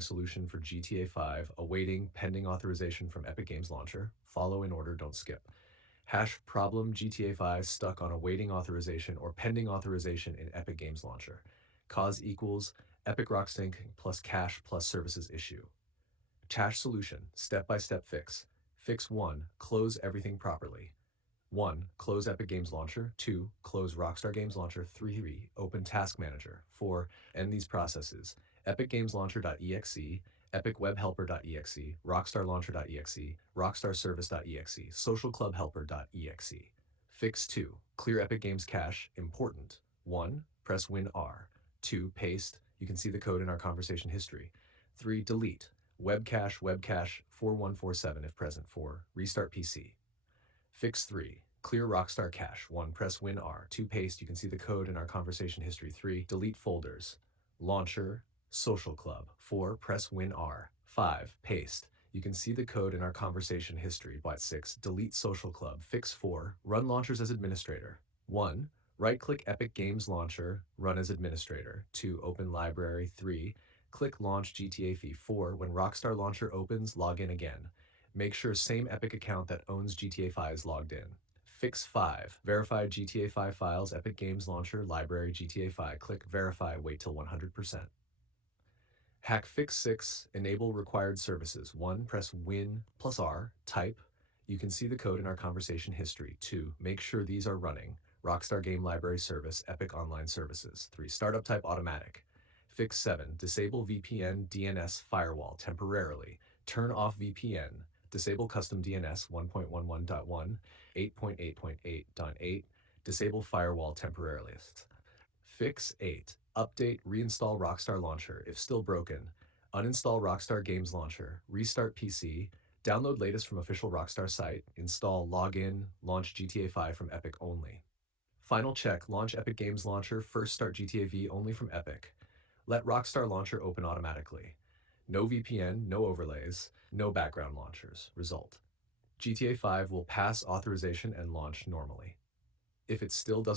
Solution for GTA 5, awaiting pending authorization from Epic Games Launcher. Follow in order, don't skip. Hash problem GTA 5 stuck on awaiting authorization or pending authorization in Epic Games Launcher. Cause equals Epic Rocksync plus cache plus services issue. Cache solution, step-by-step fix. Fix 1, close everything properly. 1. Close Epic Games Launcher. 2. Close Rockstar Games Launcher. 3. Open Task Manager. 4. End these processes. EpicGamesLauncher.exe, EpicWebHelper.exe, RockstarLauncher.exe, RockstarService.exe, SocialClubHelper.exe. Fix 2. Clear Epic Games cache. Important. 1. Press Win R. 2. Paste. You can see the code in our conversation history. 3. Delete. Webcache 4147 if present. 4. Restart PC. Fix 3. Clear Rockstar cache. 1. Press Win R. 2. Paste. You can see the code in our conversation history. 3. Delete folders. Launcher, Social Club. 4. Press Win R. 5. Paste. You can see the code in our conversation history. 6. Delete Social Club. Fix 4. Run launchers as administrator. 1. Right-click Epic Games Launcher. Run as administrator. 2. Open library. 3. Click Launch GTAV. 4. When Rockstar Launcher opens, log in again. Make sure same Epic account that owns GTA 5 is logged in. Fix 5. Verify GTA 5 files, Epic Games Launcher, Library, GTA 5. Click Verify, wait till 100%. Hack Fix 6. Enable required services. 1. Press Win plus R. Type. You can see the code in our conversation history. 2. Make sure these are running. Rockstar Game Library Service, Epic Online Services. 3. Startup type automatic. Fix 7. Disable VPN DNS firewall temporarily. Turn off VPN. Disable custom DNS 1.11.1, 8.8.8.8. Disable firewall temporarily. Fix 8. Update, reinstall Rockstar Launcher if still broken. Uninstall Rockstar Games Launcher. Restart PC. Download latest from official Rockstar site. Install, login, launch GTA 5 from Epic only. Final check, launch Epic Games Launcher. First start GTAV only from Epic. Let Rockstar Launcher open automatically. No VPN, no overlays, no background launchers. Result: GTA 5 will pass authorization and launch normally. If it still doesn't